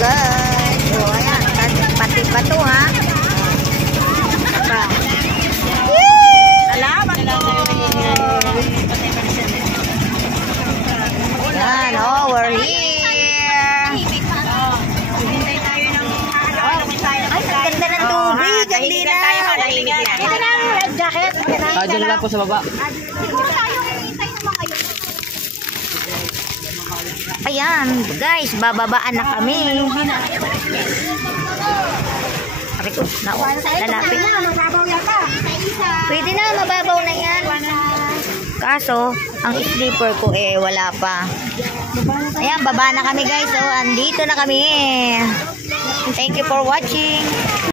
guys. So, ayan. Pati pa to, ha? Salamat po. Ayan, oh, we're here. Ay, ganda ng tubig. Ang linaw. Ito na ang red jacket. Diyan lang po sa baba. Ayan, guys, bababaan na kami. Lalapit. Pwede na, mababaw na yan. Kaso, ang sleeper ko wala pa. Ayan, baba na kami guys. So, andito na kami. Thank you for watching.